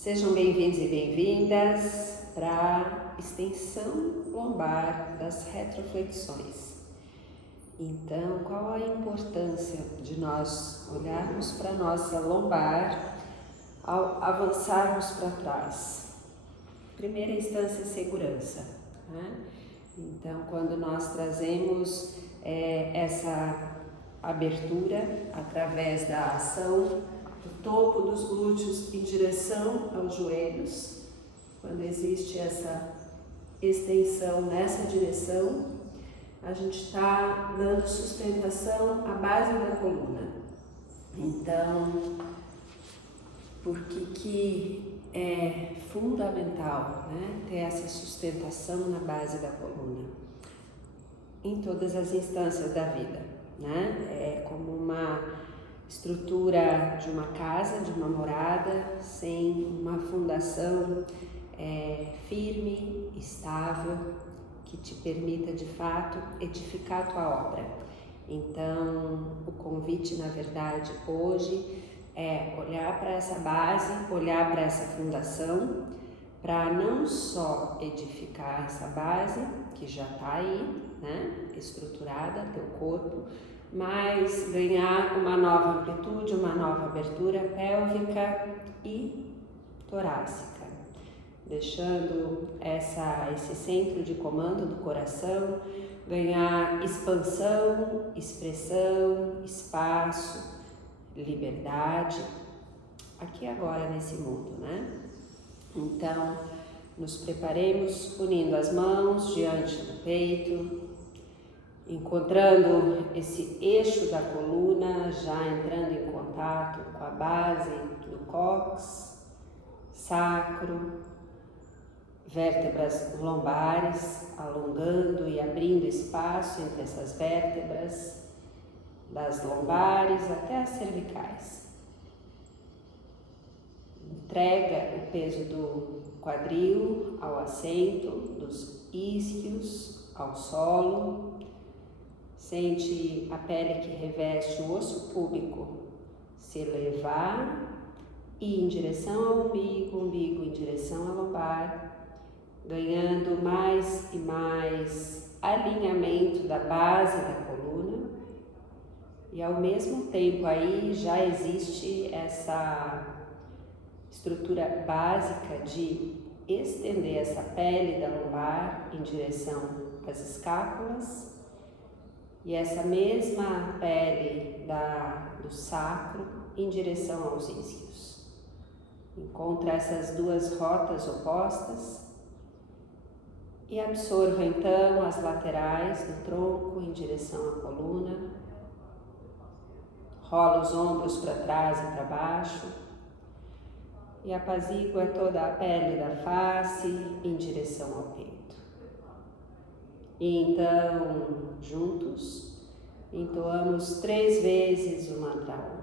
Sejam bem-vindos e bem-vindas para a extensão lombar das retroflexões. Então, qual a importância de nós olharmos para a nossa lombar ao avançarmos para trás? Primeira instância, segurança, né? Então, quando nós trazemos essa abertura através da ação do topo dos glúteos em direção aos joelhos, quando existe essa extensão nessa direção, a gente está dando sustentação à base da coluna. Então, por que é fundamental, né, ter essa sustentação na base da coluna? Em todas as instâncias da vida, né? É como uma estrutura de uma casa, de uma morada, sem uma fundação firme, estável, que te permita de fato edificar a tua obra. Então, o convite, na verdade, hoje é olhar para essa base, olhar para essa fundação, para não só edificar essa base, que já está aí, né, estruturada, teu corpo, mas ganhar uma nova amplitude, uma nova abertura pélvica e torácica, deixando esse centro de comando do coração ganhar expansão, expressão, espaço, liberdade, aqui agora nesse mundo, né? Então, nos preparemos unindo as mãos diante do peito, encontrando esse eixo da coluna, já entrando em contato com a base do cóccix, sacro, vértebras lombares, alongando e abrindo espaço entre essas vértebras, das lombares até as cervicais. Entrega o peso do quadril ao assento, dos isquios ao solo. Sente a pele que reveste o osso púbico se elevar e em direção ao umbigo, umbigo em direção à lombar, ganhando mais e mais alinhamento da base da coluna. E ao mesmo tempo aí já existe essa estrutura básica de estender essa pele da lombar em direção às escápulas e essa mesma pele do sacro em direção aos isquios. Encontra essas duas rotas opostas e absorva então as laterais do tronco em direção à coluna. Rola os ombros para trás e para baixo e apazigua toda a pele da face em direção ao peito. E então, juntos, entoamos 3 vezes o mantra Om.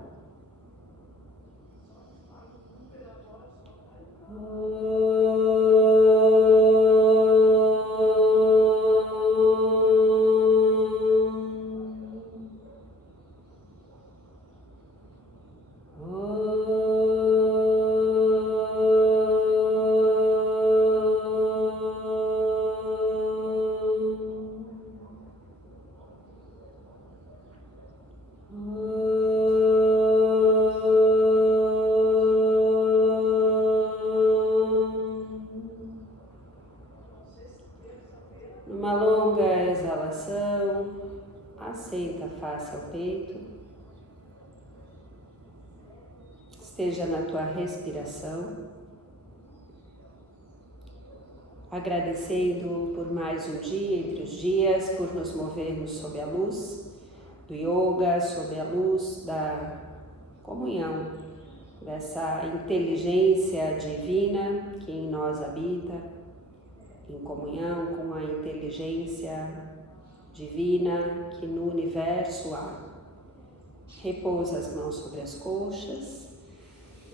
Numa longa exalação, assenta face ao peito, esteja na tua respiração, agradecendo por mais um dia entre os dias, por nos movermos sob a luz do yoga, sob a luz da comunhão, dessa inteligência divina que em nós habita, em comunhão com a inteligência divina que no universo há. Repousa as mãos sobre as coxas,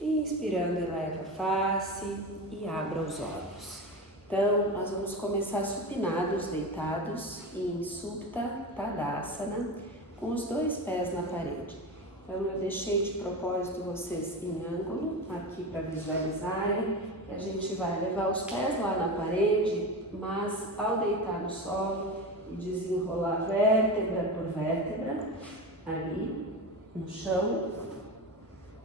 inspirando, eleva a face e abra os olhos. Então, nós vamos começar supinados, deitados em Supta Tadasana, com os 2 pés na parede. Então eu deixei de propósito vocês em ângulo aqui para visualizarem. A gente vai levar os pés lá na parede, mas ao deitar no solo e desenrolar vértebra por vértebra ali no chão,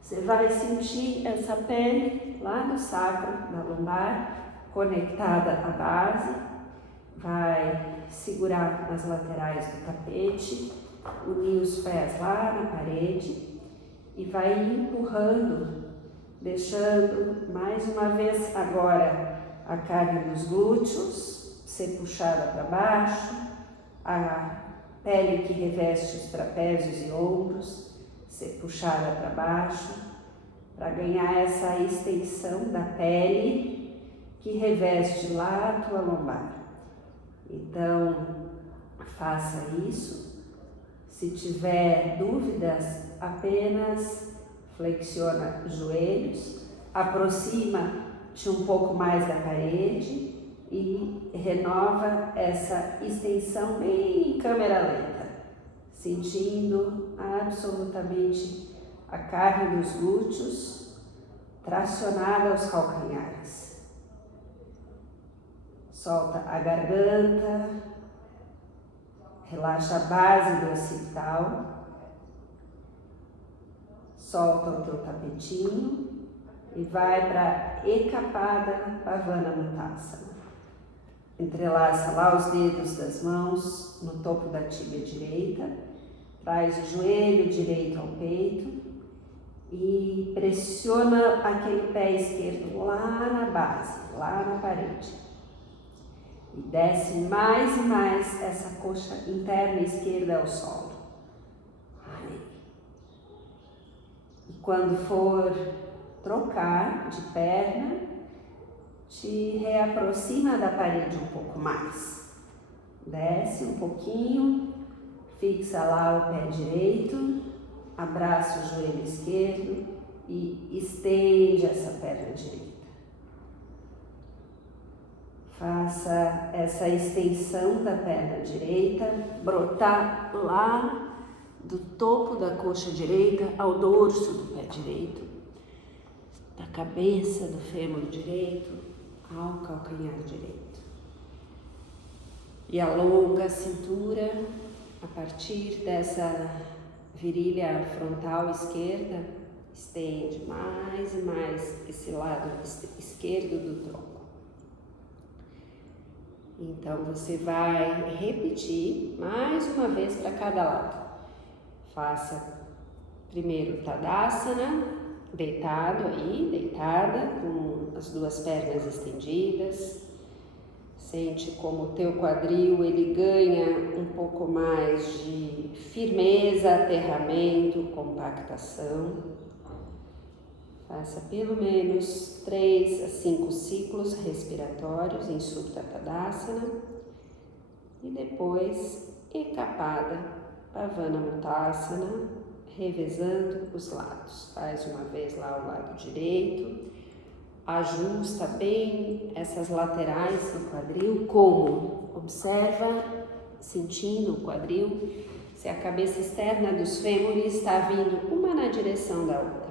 você vai sentir essa pele lá do sacro, da lombar, conectada à base, vai segurar nas laterais do tapete, unir os pés lá na parede e vai empurrando, deixando mais uma vez agora a carne dos glúteos ser puxada para baixo, a pele que reveste os trapézios e ombros ser puxada para baixo, para ganhar essa extensão da pele que reveste lá a tua lombar. Então, faça isso. Se tiver dúvidas, apenas flexiona os joelhos, aproxima-te um pouco mais da parede e renova essa extensão bem em câmera lenta, sentindo absolutamente a carne dos glúteos tracionada aos calcanhares. Solta a garganta, relaxa a base do occipital, solta o teu tapetinho e vai para Ekapada Pavanamuttasana. Entrelaça lá os dedos das mãos no topo da tíbia direita, traz o joelho direito ao peito e pressiona aquele pé esquerdo lá na base, lá na parede. E desce mais e mais essa coxa interna esquerda ao solo. E quando for trocar de perna, te reaproxima da parede um pouco mais. Desce um pouquinho, fixa lá o pé direito, abraça o joelho esquerdo e estende essa perna direita. Faça essa extensão da perna direita, brotar lá do topo da coxa direita ao dorso do pé direito, da cabeça do fêmur direito ao calcanhar direito. E alonga a cintura a partir dessa virilha frontal esquerda, estende mais e mais esse lado esquerdo do tronco. Então você vai repetir mais uma vez para cada lado. Faça primeiro Tadasana, deitado aí, deitada, com as duas pernas estendidas. Sente como o teu quadril ele ganha um pouco mais de firmeza, aterramento, compactação. Faça pelo menos 3 a 5 ciclos respiratórios em Supta Tadasana e depois Ekapada Pavanamuttasana, revezando os lados. Faz uma vez lá o lado direito, ajusta bem essas laterais do quadril, como? Observa, sentindo o quadril, se a cabeça externa dos fêmures está vindo uma na direção da outra.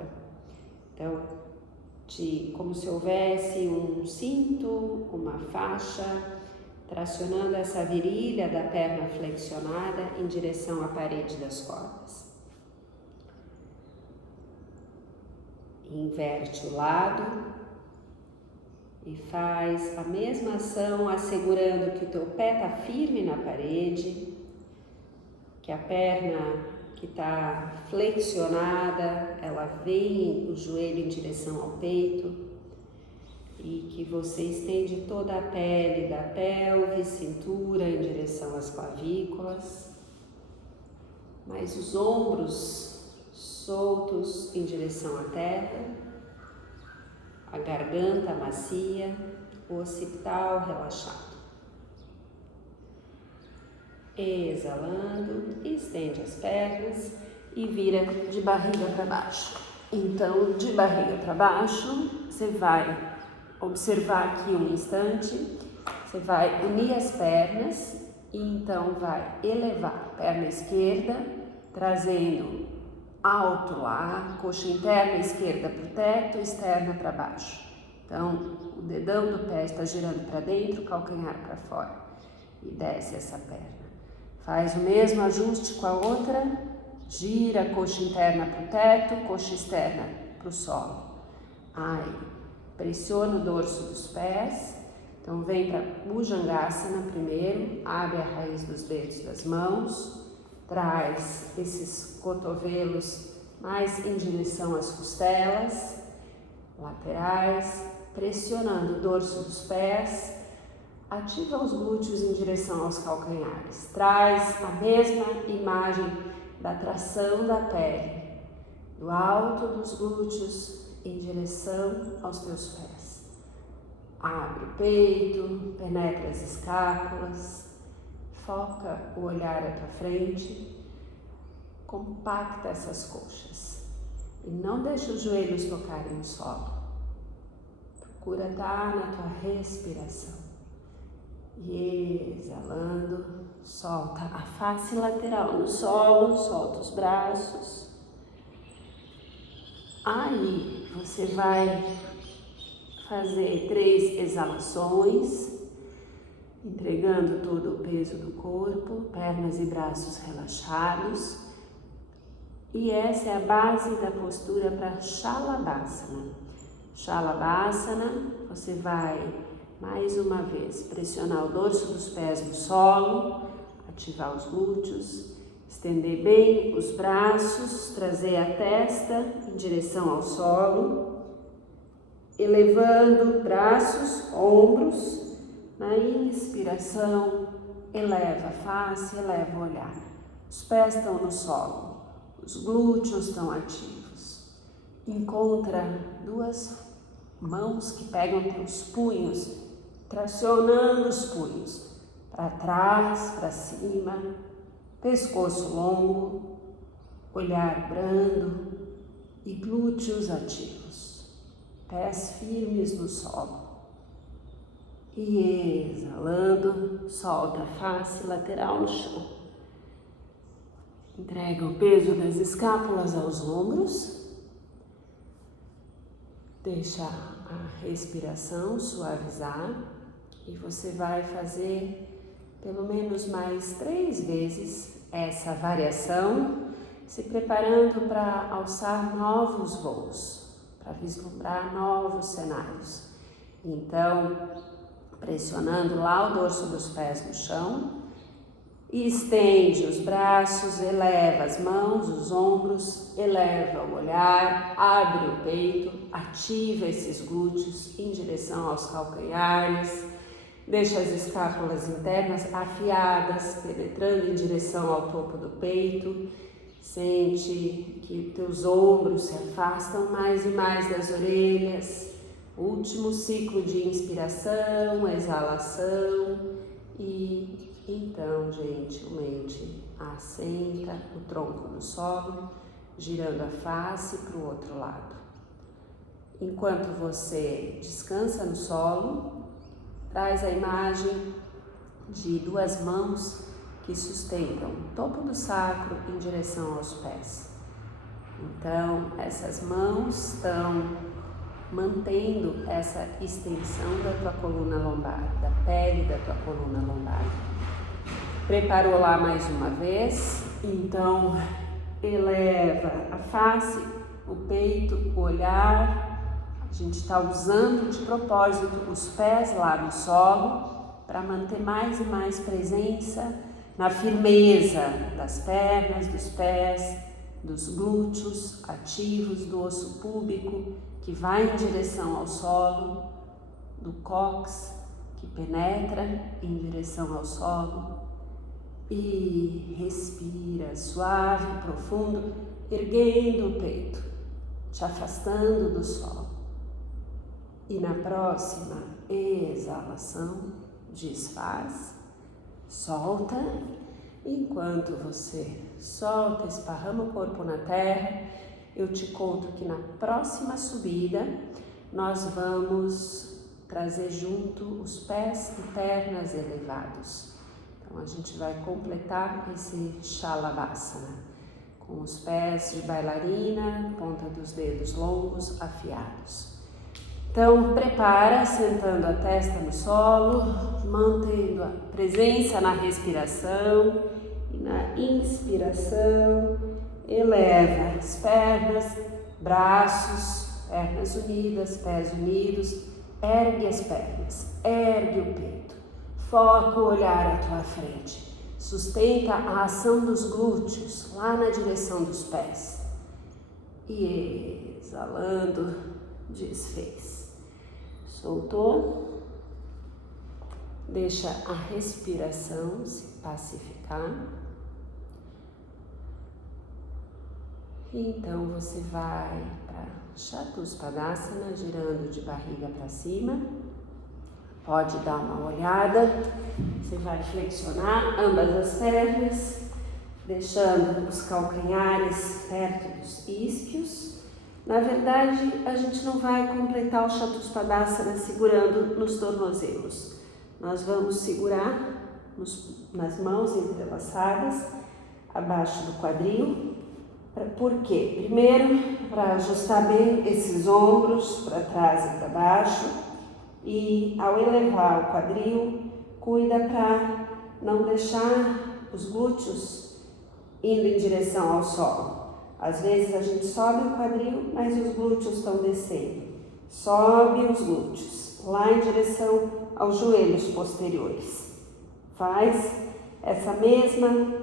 Então, como se houvesse um cinto, uma faixa, tracionando essa virilha da perna flexionada em direção à parede das cordas. Inverte o lado e faz a mesma ação, assegurando que o teu pé está firme na parede, que a perna que está flexionada, ela vem o joelho em direção ao peito e que você estende toda a pele da pelve, cintura em direção às clavículas, mas os ombros soltos em direção à terra, a garganta macia, o occipital relaxado. Exalando, estende as pernas e vira de barriga para baixo. Então, de barriga para baixo, você vai observar aqui um instante, você vai unir as pernas e então vai elevar a perna esquerda, trazendo alto lá, coxa interna esquerda para o teto, externa para baixo. Então, o dedão do pé está girando para dentro, calcanhar para fora. E desce essa perna. Faz o mesmo ajuste com a outra, gira a coxa interna para o teto, coxa externa para o solo. Aí, pressiona o dorso dos pés. Então, vem para Bhujangasana primeiro, abre a raiz dos dedos das mãos, traz esses cotovelos mais em direção às costelas, laterais, pressionando o dorso dos pés, ativa os glúteos em direção aos calcanhares, traz a mesma imagem da tração da pele, do alto dos glúteos em direção aos teus pés. Abre o peito, penetra as escápulas, foca o olhar à tua frente, compacta essas coxas e não deixa os joelhos tocarem no solo. Procura estar na tua respiração. E exalando, solta a face lateral no solo, solta os braços. Aí você vai fazer 3 exalações, entregando todo o peso do corpo, pernas e braços relaxados. E essa é a base da postura para Shalabhasana. Shalabhasana, você vai mais uma vez pressionar o dorso dos pés no solo, ativar os glúteos, estender bem os braços, trazer a testa em direção ao solo, elevando braços, ombros. Na inspiração, eleva a face, eleva o olhar. Os pés estão no solo, os glúteos estão ativos. Encontra 2 mãos que pegam teus punhos, tracionando os punhos para trás, para cima, pescoço longo, olhar brando e glúteos ativos, pés firmes no solo. E exalando, solta a face lateral no chão. Entrega o peso das escápulas aos ombros. Deixa a respiração suavizar e você vai fazer pelo menos mais 3 vezes essa variação, se preparando para alçar novos voos, para vislumbrar novos cenários. Então, pressionando lá o dorso dos pés no chão, e estende os braços, eleva as mãos, os ombros, eleva o olhar, abre o peito, ativa esses glúteos em direção aos calcanhares, deixa as escápulas internas afiadas, penetrando em direção ao topo do peito. Sente que teus ombros se afastam mais e mais das orelhas. Último ciclo de inspiração, exalação e então gentilmente assenta o tronco no solo, girando a face para o outro lado. Enquanto você descansa no solo, traz a imagem de 2 mãos que sustentam o topo do sacro em direção aos pés. Então, essas mãos estão mantendo essa extensão da tua coluna lombar, da pele da tua coluna lombar. Preparou lá mais uma vez? Então, eleva a face, o peito, o olhar. A gente está usando de propósito os pés lá no solo para manter mais e mais presença na firmeza das pernas, dos pés, dos glúteos ativos, do osso púbico que vai em direção ao solo, do cóccix que penetra em direção ao solo. E respira suave, profundo, erguendo o peito, te afastando do solo. E na próxima exalação, desfaz, solta. Enquanto você solta, esparrama o corpo na terra, eu te conto que na próxima subida nós vamos trazer junto os pés e pernas elevados. Então a gente vai completar esse Shalabhasana com os pés de bailarina, ponta dos dedos longos, afiados. Então, prepara, sentando a testa no solo, mantendo a presença na respiração e na inspiração, eleva as pernas, braços, pernas unidas, pés unidos, ergue as pernas, ergue o peito, foca o olhar à tua frente. Sustenta a ação dos glúteos lá na direção dos pés. E exalando, desfez. Soltou. Deixa a respiração se pacificar. E então você vai para Chatuspadasana, girando de barriga para cima. Pode dar uma olhada, você vai flexionar ambas as pernas, deixando os calcanhares perto dos isquios. Na verdade, a gente não vai completar o Chatuspadasana segurando nos tornozelos. Nós vamos segurar nas mãos entrelaçadas, abaixo do quadril. Por quê? Primeiro, para ajustar bem esses ombros para trás e para baixo. E ao elevar o quadril, cuida para não deixar os glúteos indo em direção ao solo. Às vezes a gente sobe o quadril, mas os glúteos estão descendo. Sobe os glúteos, lá em direção aos joelhos posteriores. Faz essa mesma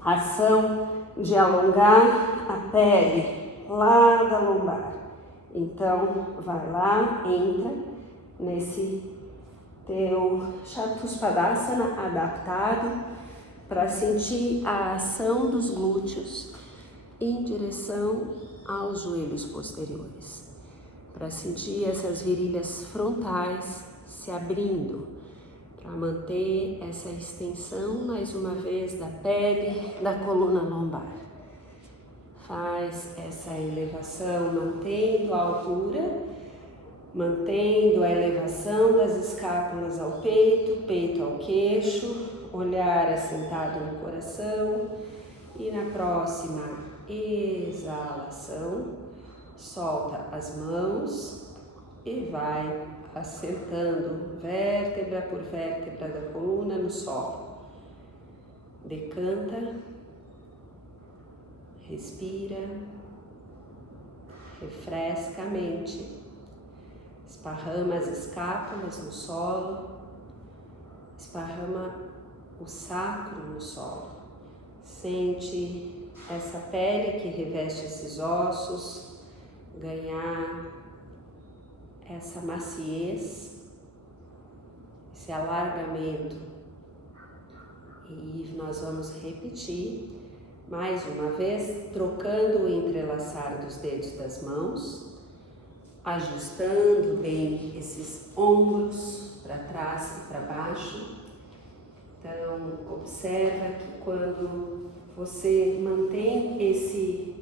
ação de alongar a pele lá da lombar. Então, vai lá, entra nesse teu Chatuspadasana adaptado para sentir a ação dos glúteos em direção aos joelhos posteriores, para sentir essas virilhas frontais se abrindo, para manter essa extensão mais uma vez da pele, da coluna lombar. Faz essa elevação mantendo a altura, mantendo a elevação das escápulas ao peito, peito ao queixo, olhar assentado no coração. E na próxima exalação, solta as mãos e vai assentando vértebra por vértebra da coluna no solo. Decanta, respira, refresca a mente. Esparrama as escápulas no solo, esparrama o sacro no solo. Sente essa pele que reveste esses ossos ganhar essa maciez, esse alargamento. E nós vamos repetir mais uma vez, trocando o entrelaçar dos dedos das mãos, ajustando bem esses ombros para trás e para baixo. Então, observa que quando você mantém esse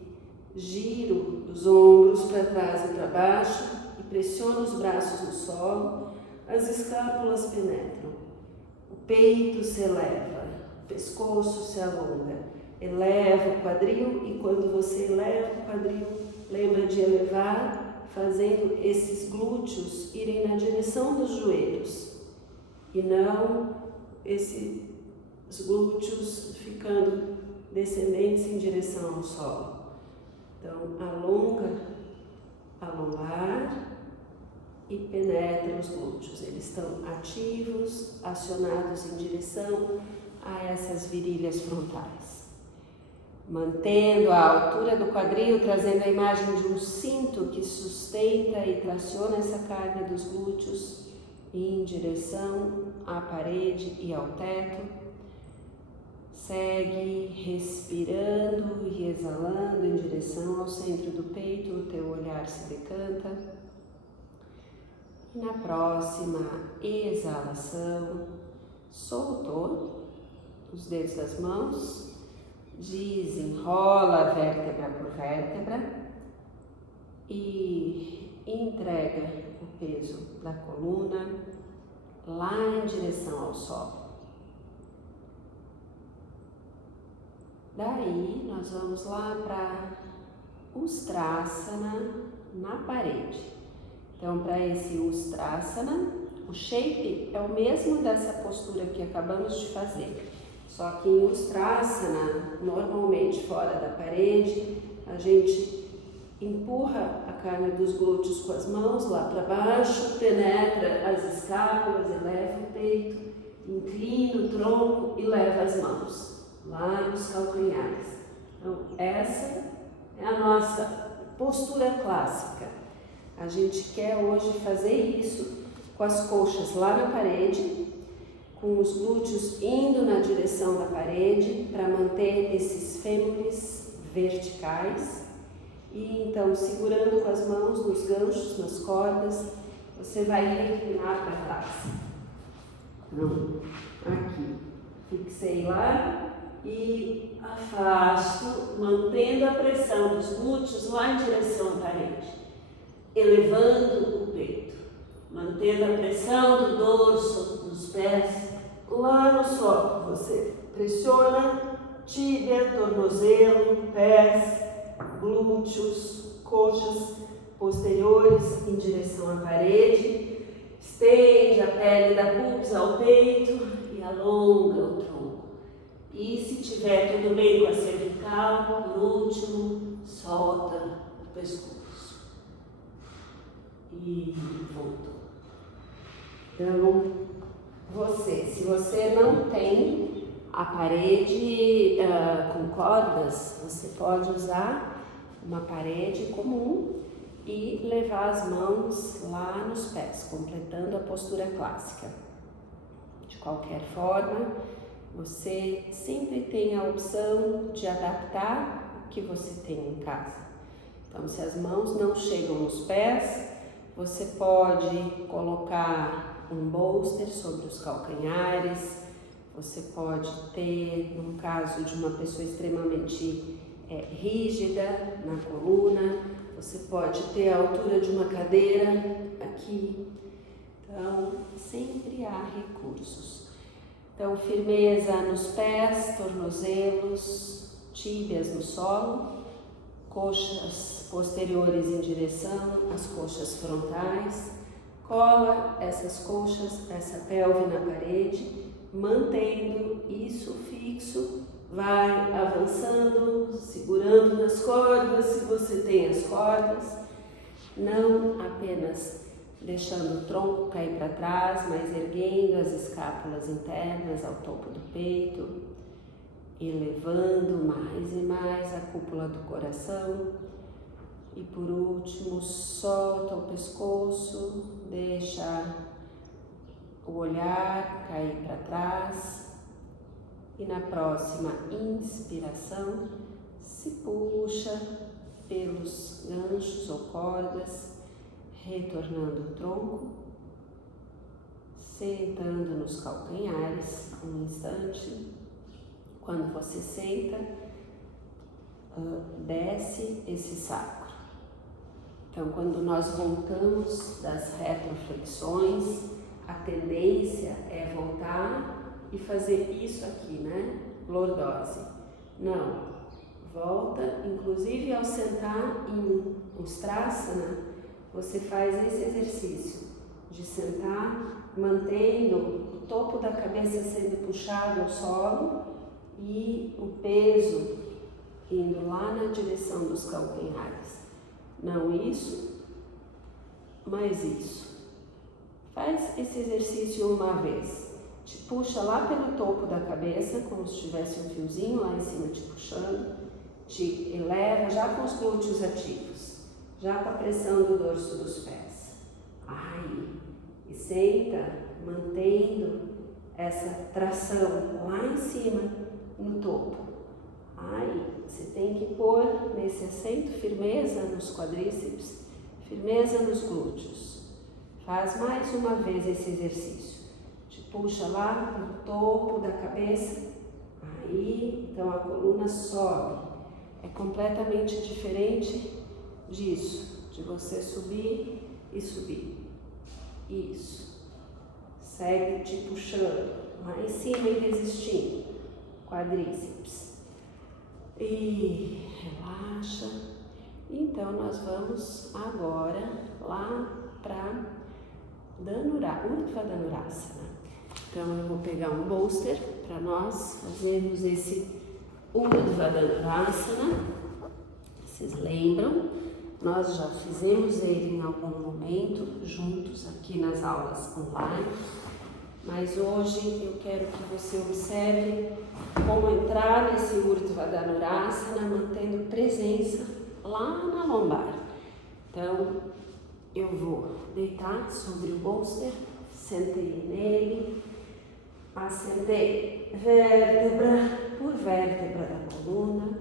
giro dos ombros para trás e para baixo e pressiona os braços no solo, as escápulas penetram, o peito se eleva, o pescoço se alonga, eleva o quadril e quando você eleva o quadril, lembra de elevar fazendo esses glúteos irem na direção dos joelhos e não esses glúteos ficando descendentes em direção ao solo. Então, alongar e penetra os glúteos. Eles estão ativos, acionados em direção a essas virilhas frontais. Mantendo a altura do quadril, trazendo a imagem de um cinto que sustenta e traciona essa carne dos glúteos em direção à parede e ao teto. Segue respirando e exalando em direção ao centro do peito, o teu olhar se decanta. E na próxima exalação, soltou os dedos das mãos, desenrola vértebra por vértebra e entrega o peso da coluna lá em direção ao solo. Daí nós vamos lá para Ustrasana na parede. Então, para esse Ustrasana, o shape é o mesmo dessa postura que acabamos de fazer. Só que em Ustrasana, normalmente fora da parede, a gente empurra a carne dos glúteos com as mãos lá para baixo, penetra as escápulas, eleva o peito, inclina o tronco e leva as mãos lá nos calcanhares. Então, essa é a nossa postura clássica. A gente quer hoje fazer isso com as coxas lá na parede, com os glúteos indo na direção da parede para manter esses fêmures verticais. E então, segurando com as mãos nos ganchos, nas cordas, você vai reclinar para trás. Então, aqui, fixei lá e afasto, mantendo a pressão dos glúteos lá em direção à parede, elevando o peito, mantendo a pressão do dorso dos pés lá no solo. Você pressiona tíbia, tornozelo, pés, glúteos, coxas posteriores em direção à parede, estende a pele da pubis ao peito e alonga o tronco. E se tiver tudo bem com a cervical, por último, solta o pescoço. E voltou. Então, se você não tem a parede com cordas, você pode usar uma parede comum e levar as mãos lá nos pés, completando a postura clássica. De qualquer forma, você sempre tem a opção de adaptar o que você tem em casa. Então, se as mãos não chegam nos pés, você pode colocar um bolster sobre os calcanhares, você pode ter, no caso de uma pessoa extremamente rígida na coluna, você pode ter a altura de uma cadeira aqui. Então, sempre há recursos. Então, firmeza nos pés, tornozelos, tíbias no solo, coxas posteriores em direção às coxas frontais. Cola essas coxas, essa pelve na parede, mantendo isso fixo. Vai avançando, segurando nas cordas, se você tem as cordas, não apenas deixando o tronco cair para trás, mas erguendo as escápulas internas ao topo do peito, elevando mais e mais a cúpula do coração. E por último, solta o pescoço, deixa o olhar cair para trás. E na próxima inspiração, se puxa pelos ganchos ou cordas, retornando o tronco, sentando nos calcanhares um instante. Quando você senta, desce esse sacro. Então, quando nós voltamos das retroflexões, a tendência é voltar e fazer isso aqui, né? Lordose. Não. Volta, inclusive ao sentar em Ustrasana, você faz esse exercício de sentar, mantendo o topo da cabeça sendo puxado ao solo e o peso indo lá na direção dos calcanhares. Não isso, mas isso. Faz esse exercício uma vez. Te puxa lá pelo topo da cabeça, como se tivesse um fiozinho lá em cima te puxando. Te eleva já com os glúteos ativos, já com a pressão do dorso dos pés. Aí, e senta, mantendo essa tração lá em cima, no topo. Aí, você tem que pôr nesse assento firmeza nos quadríceps, firmeza nos glúteos. Faz mais uma vez esse exercício. Te puxa lá pelo topo da cabeça. Aí, então a coluna sobe. É completamente diferente disso, de você subir e subir. Isso. Segue te puxando lá em cima e resistindo. Quadríceps. E relaxa. Então nós vamos agora lá para Urdhva Dhanurasana. Então eu vou pegar um bolster para nós fazermos esse Urdhva Dhanurasana. Vocês lembram? Nós já fizemos ele em algum momento juntos aqui nas aulas online, mas hoje eu quero que você observe como entrar nesse Urdhva Dhanurasana mantendo presença lá na lombar. Então eu vou deitar sobre o bolster, sentei nele, assentei vértebra por vértebra da coluna.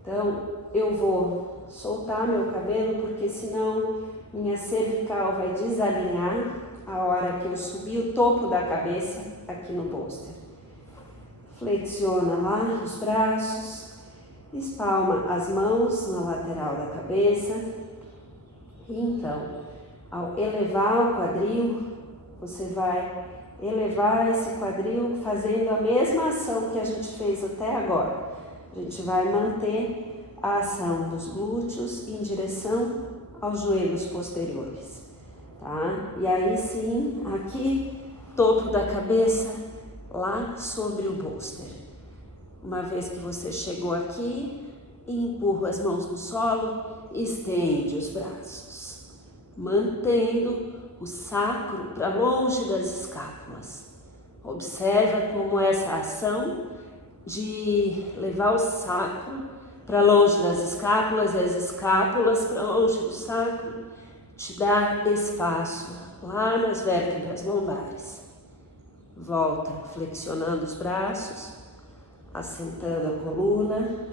Então eu vou soltar meu cabelo, porque senão minha cervical vai desalinhar a hora que eu subir o topo da cabeça aqui no bolster. Flexiona lá os braços, espalma as mãos na lateral da cabeça. E então, ao elevar o quadril, você vai elevar esse quadril fazendo a mesma ação que a gente fez até agora. A gente vai manter a ação dos glúteos em direção aos joelhos posteriores, tá? E aí sim, aqui, topo da cabeça, lá sobre o bolster. Uma vez que você chegou aqui, empurra as mãos no solo, estende os braços, mantendo o sacro para longe das escápulas. Observa como essa ação de levar o sacro para longe das escápulas e as escápulas para longe do sacro te dá espaço lá nas vértebras lombares. Volta flexionando os braços, assentando a coluna,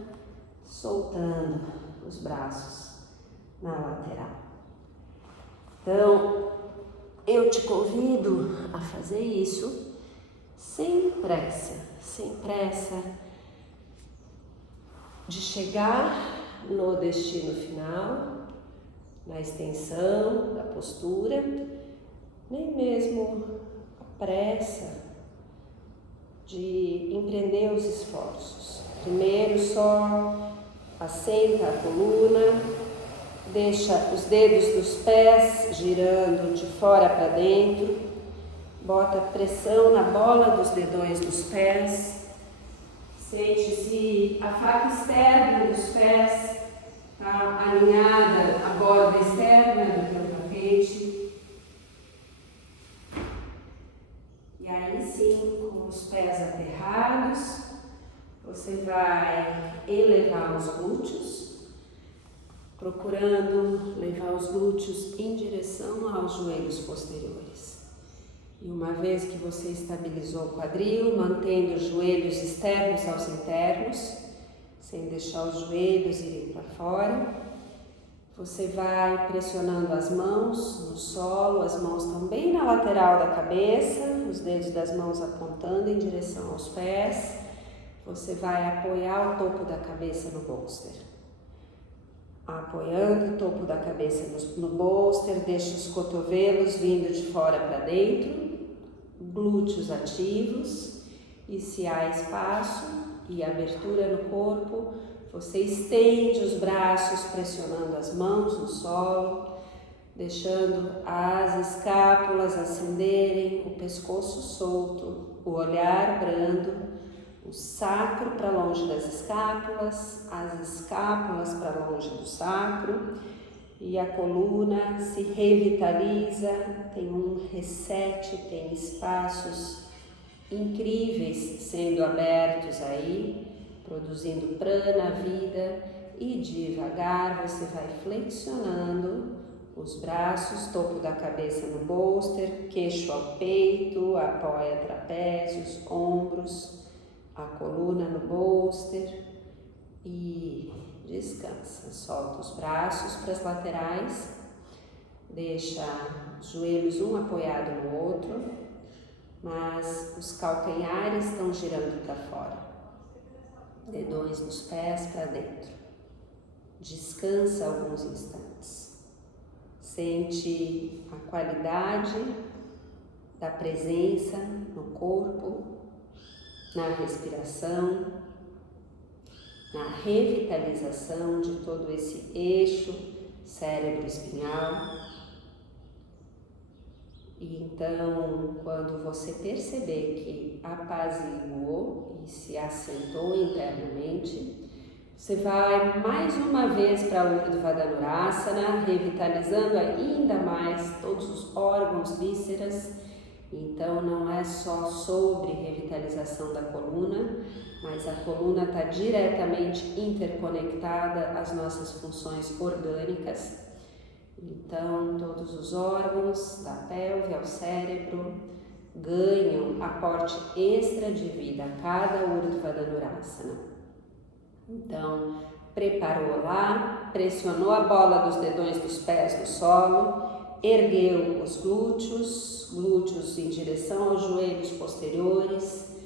soltando os braços na lateral. Então, eu te convido a fazer isso sem pressa de chegar no destino final, na extensão da postura, nem mesmo a pressa de empreender os esforços. Primeiro só assenta a coluna, deixa os dedos dos pés girando de fora para dentro, bota pressão na bola dos dedões dos pés. Sente se a faca externa dos pés está alinhada à borda externa do teu tapete. E aí sim, com os pés aterrados, você vai elevar os glúteos, procurando levar os glúteos em direção aos joelhos posteriores. E uma vez que você estabilizou o quadril, mantendo os joelhos externos aos internos, sem deixar os joelhos irem para fora, você vai pressionando as mãos no solo, as mãos estão bem na lateral da cabeça, os dedos das mãos apontando em direção aos pés. Você vai apoiar o topo da cabeça no bolster. Apoiando o topo da cabeça no bolster, deixa os cotovelos vindo de fora para dentro, glúteos ativos, e se há espaço e abertura no corpo, você estende os braços pressionando as mãos no solo, deixando as escápulas ascenderem, o pescoço solto, o olhar brando, o sacro para longe das escápulas, as escápulas para longe do sacro, e a coluna se revitaliza, tem um reset, tem espaços incríveis sendo abertos aí, produzindo prana, vida, e devagar você vai flexionando os braços, topo da cabeça no bolster, queixo ao peito, apoia trapézios, ombros, a coluna no bolster e descansa. Solta os braços para as laterais, deixa os joelhos um apoiado no outro, mas os calcanhares estão girando para fora, dedões dos pés para dentro. Descansa alguns instantes. Sente a qualidade da presença no corpo, na respiração. na revitalização de todo esse eixo cérebro-espinhal. E então, quando você perceber que apaziguou e se assentou internamente, você vai mais uma vez para o Urdhva Dhanurasana, revitalizando ainda mais todos os órgãos, vísceras. Então não é só sobre revitalização da coluna, mas a coluna está diretamente interconectada às nossas funções orgânicas. Então todos os órgãos, da pelve ao cérebro, ganham aporte extra de vida a cada Urdhva Dhanurasana. Então, preparou lá, pressionou a bola dos dedões dos pés no solo, ergueu os glúteos em direção aos joelhos posteriores,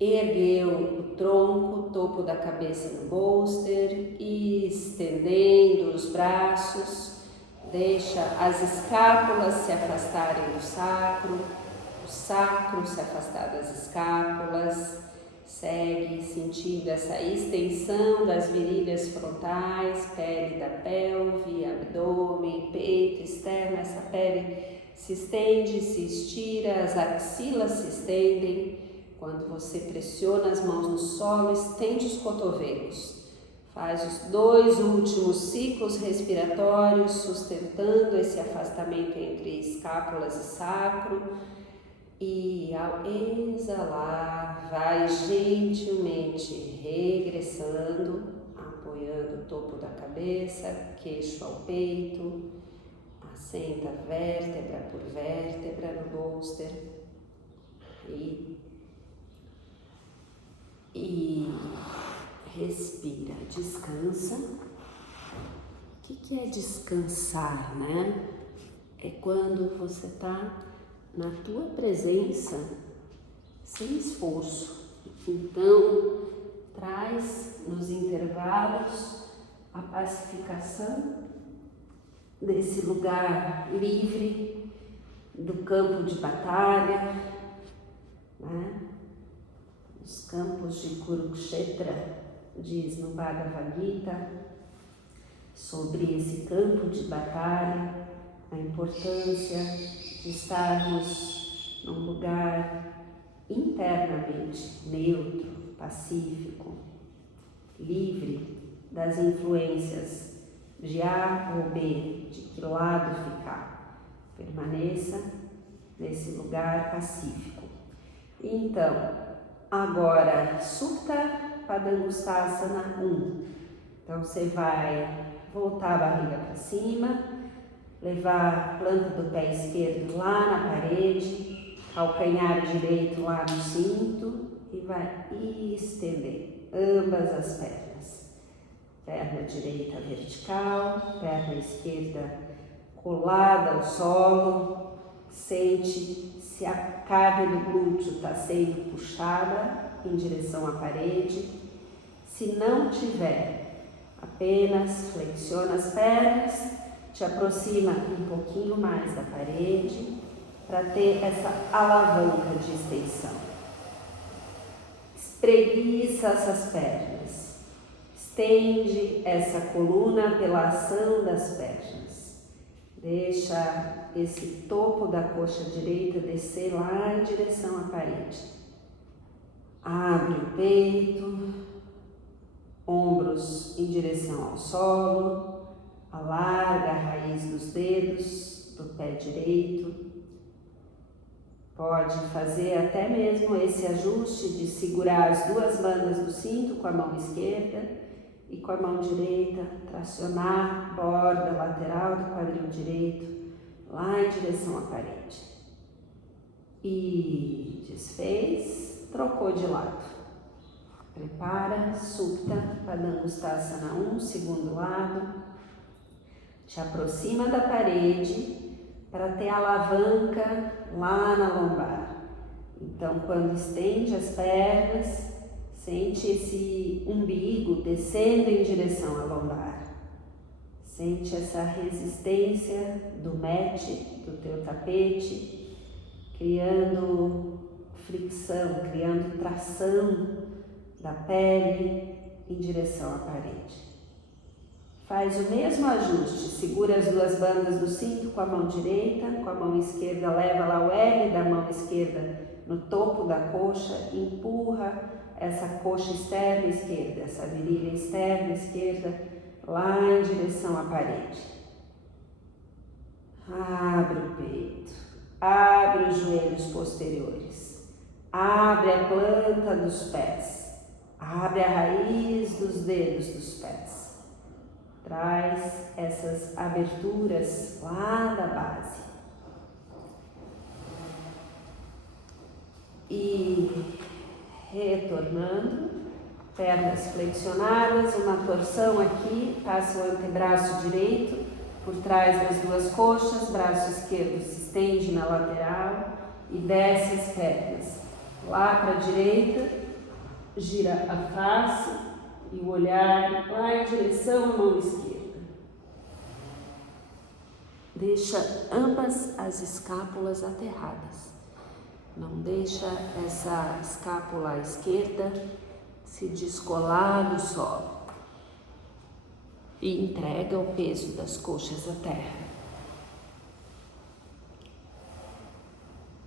ergueu o tronco, o topo da cabeça no bolster, e estendendo os braços, deixa as escápulas se afastarem do sacro, o sacro se afastar das escápulas. Segue sentindo essa extensão das virilhas frontais, pele da pelve, abdômen, peito externo. Essa pele se estende, se estira, as axilas se estendem. Quando você pressiona as mãos no solo, estende os cotovelos. Faz os 2 últimos ciclos respiratórios, sustentando esse afastamento entre escápulas e sacro. E ao exalar, vai gentilmente regressando, apoiando o topo da cabeça, queixo ao peito, assenta vértebra por vértebra no bolster e respira, descansa. O que é descansar, né? É quando você está na tua presença, sem esforço. Então, traz nos intervalos a pacificação desse lugar livre do campo de batalha, né? Os campos de Kurukshetra, diz no Bhagavad Gita, sobre esse campo de batalha, a importância de estarmos num lugar internamente neutro, pacífico, livre das influências de A ou B, de que lado ficar. Permaneça nesse lugar pacífico. Então, agora, Supta Padangusthasana 1. Então, você vai voltar a barriga para cima, levar a planta do pé esquerdo lá na parede, calcanhar direito lá no cinto e vai estender ambas as pernas. Perna direita vertical, perna esquerda colada ao solo. Sente se a carne do glúteo está sendo puxada em direção à parede. Se não tiver, apenas flexiona as pernas, te aproxima um pouquinho mais da parede para ter essa alavanca de extensão. Espreguiça essas pernas, estende essa coluna pela ação das pernas. Deixa esse topo da coxa direita descer lá em direção à parede. Abre o peito, ombros em direção ao solo. Alarga a raiz dos dedos do pé direito. Pode fazer até mesmo esse ajuste de segurar as 2 bandas do cinto com a mão esquerda e com a mão direita, tracionar a borda lateral do quadril direito lá em direção à parede. E desfez, trocou de lado. Prepara, Supta Padangusthasana 1, segundo lado. Te aproxima da parede para ter alavanca lá na lombar. Então, quando estende as pernas, sente esse umbigo descendo em direção à lombar. Sente essa resistência do mat, do teu tapete, criando fricção, criando tração da pele em direção à parede. Faz o mesmo ajuste, segura as duas bandas do cinto com a mão direita, com a mão esquerda leva lá o L da mão esquerda no topo da coxa, empurra essa coxa externa esquerda, essa virilha externa esquerda lá em direção à parede. Abre o peito, abre os joelhos posteriores, abre a planta dos pés, abre a raiz dos dedos dos pés. Traz essas aberturas lá da base. E retornando, pernas flexionadas, uma torção aqui, passa o antebraço direito por trás das duas coxas, braço esquerdo se estende na lateral e desce as pernas. Lá para a direita, gira a face e o olhar lá em direção à mão esquerda. Deixa ambas as escápulas aterradas. Não deixa essa escápula esquerda se descolar do solo. E entrega o peso das coxas à terra.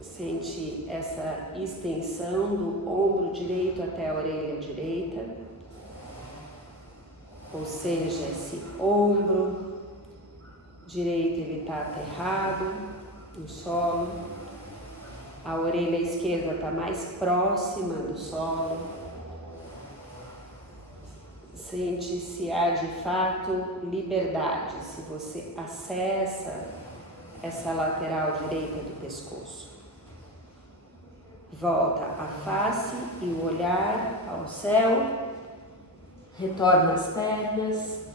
Sente essa extensão do ombro direito até a orelha direita. Ou seja, esse ombro direito ele está aterrado no solo, a orelha esquerda está mais próxima do solo. Sente se há de fato liberdade, se você acessa essa lateral direita do pescoço. Volta a face e o olhar ao céu. Retorna as pernas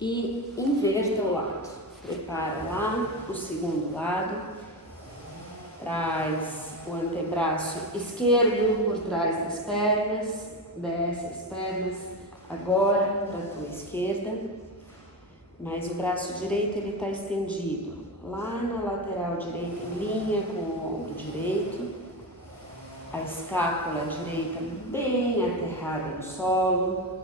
e inverta o lado. Prepara lá o segundo lado. Traz o antebraço esquerdo por trás das pernas. Desce as pernas agora para a tua esquerda. Mas o braço direito ele está estendido lá na lateral direita, em linha com o ombro direito. A escápula direita bem aterrada no solo.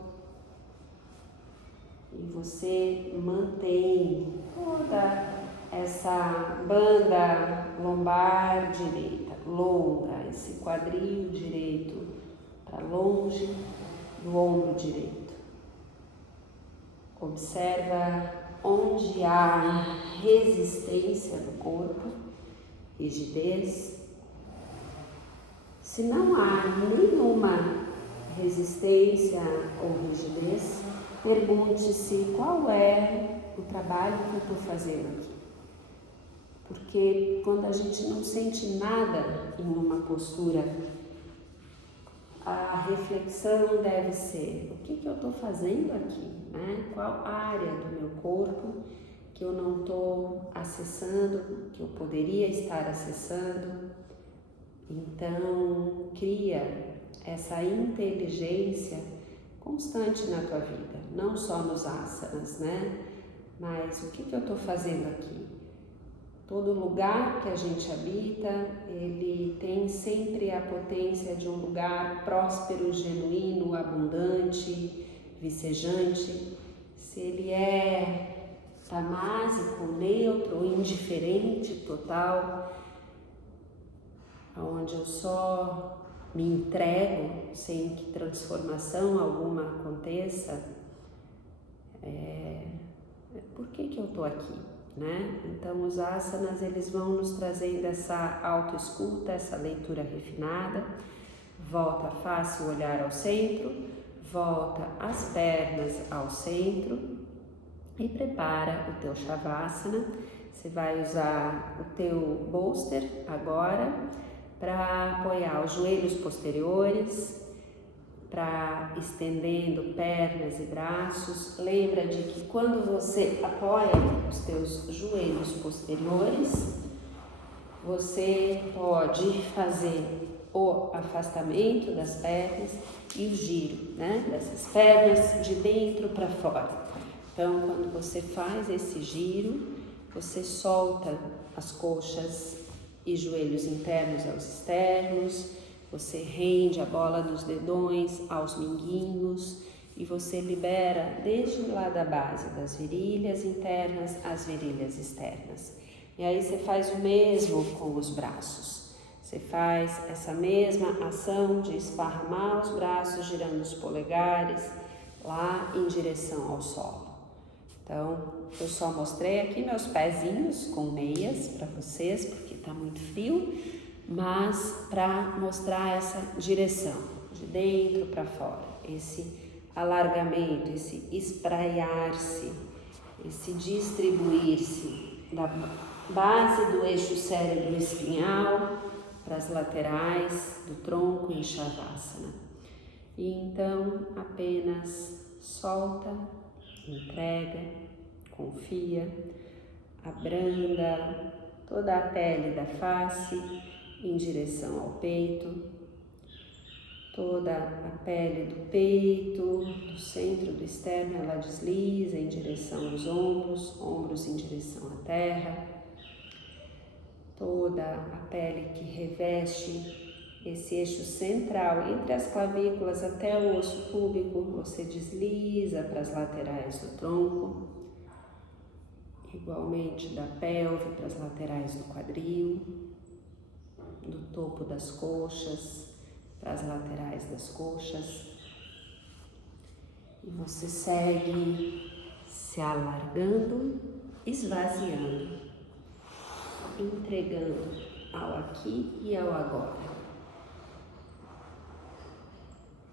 E você mantém toda essa banda lombar direita, longa, esse quadril direito para longe do ombro direito. Observa onde há resistência no corpo, rigidez. Se não há nenhuma resistência ou rigidez, pergunte-se qual é o trabalho que eu estou fazendo aqui. Porque quando a gente não sente nada em uma postura, a reflexão deve ser: o que eu estou fazendo aqui? Né? Qual área do meu corpo que eu não estou acessando, que eu poderia estar acessando? Então, cria essa inteligência constante na tua vida, não só nos asanas, né? Mas o que eu estou fazendo aqui? Todo lugar que a gente habita, ele tem sempre a potência de um lugar próspero, genuíno, abundante, vicejante. Se ele é tamásico, neutro, indiferente, total, onde eu só me entrego sem que transformação alguma aconteça, por que eu estou aqui, né? Então os asanas eles vão nos trazendo essa autoescuta, essa leitura refinada. Volta a face, o olhar ao centro, volta as pernas ao centro e prepara o teu Shavasana. Você vai usar o teu bolster agora para apoiar os joelhos posteriores, para estendendo pernas e braços. Lembra de que quando você apoia os teus joelhos posteriores, você pode fazer o afastamento das pernas e o giro, né, dessas pernas de dentro para fora. Então, quando você faz esse giro, você solta as coxas e joelhos internos aos externos, você rende a bola dos dedões aos minguinhos e você libera desde lá da base, das virilhas internas às virilhas externas. E aí você faz o mesmo com os braços. Você faz essa mesma ação de esparramar os braços, girando os polegares lá em direção ao solo. Então, eu só mostrei aqui meus pezinhos com meias para vocês, porque está muito frio, mas para mostrar essa direção, de dentro para fora, esse alargamento, esse espraiar-se, esse distribuir-se da base do eixo cérebro espinhal para as laterais do tronco em Shavasana. E então apenas solta, entrega, confia, abranda toda a pele da face em direção ao peito, toda a pele do peito, do centro do externo, ela desliza em direção aos ombros, ombros em direção à terra. Toda a pele que reveste esse eixo central entre as clavículas até o osso púbico, você desliza para as laterais do tronco, igualmente da pelve para as laterais do quadril, do topo das coxas para as laterais das coxas. E você segue se alargando, esvaziando, entregando ao aqui e ao agora.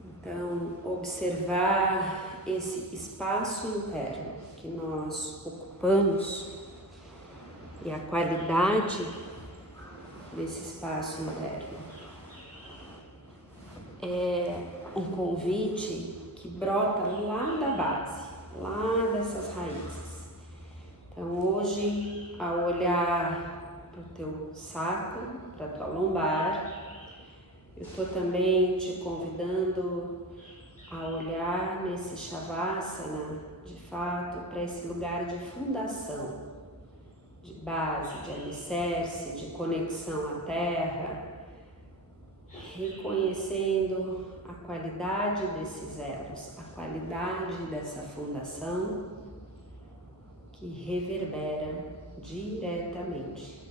Então, observar esse espaço interno que nós ocupamos e a qualidade desse espaço interno é um convite que brota lá da base, lá dessas raízes. Então, hoje, ao olhar para o teu sacro, para a tua lombar, eu estou também te convidando a olhar nesse Shavasana, de fato, para esse lugar de fundação, de base, de alicerce, de conexão à terra, reconhecendo a qualidade desses elos, a qualidade dessa fundação que reverbera diretamente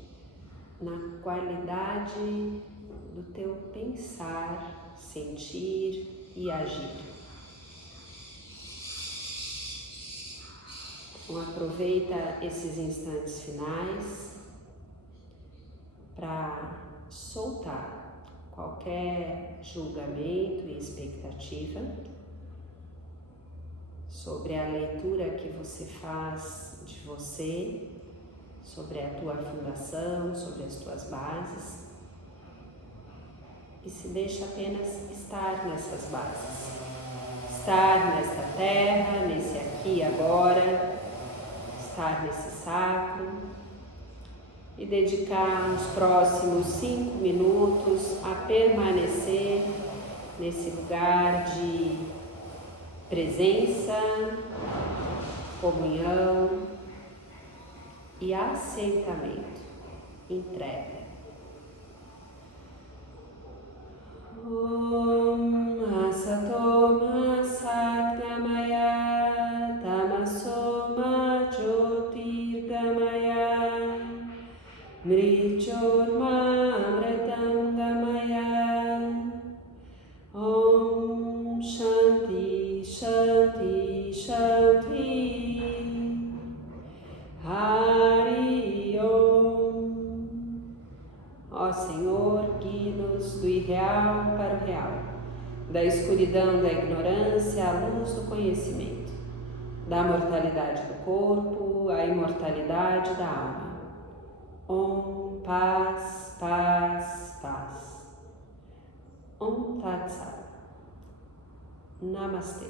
na qualidade do teu pensar, sentir e agir. Então, aproveita esses instantes finais para soltar qualquer julgamento e expectativa sobre a leitura que você faz de você, sobre a tua fundação, sobre as tuas bases. E se deixa apenas estar nessas bases, estar nesta terra, nesse aqui e agora, estar nesse sacro e dedicar os próximos 5 minutos a permanecer nesse lugar de presença, comunhão e aceitamento, entrega. Om Asato Ma Satgamaya Tamaso Ma Jyotirgamaya Mrichorma Amritam Gamaya. Om Shanti Shanti Shanti Hari Om. Ó Senhor, guie-nos do irreal para o real, da escuridão da ignorância à luz do conhecimento, da mortalidade do corpo à imortalidade da alma. Om, paz, paz, paz. Om Tat Sat. Namastê.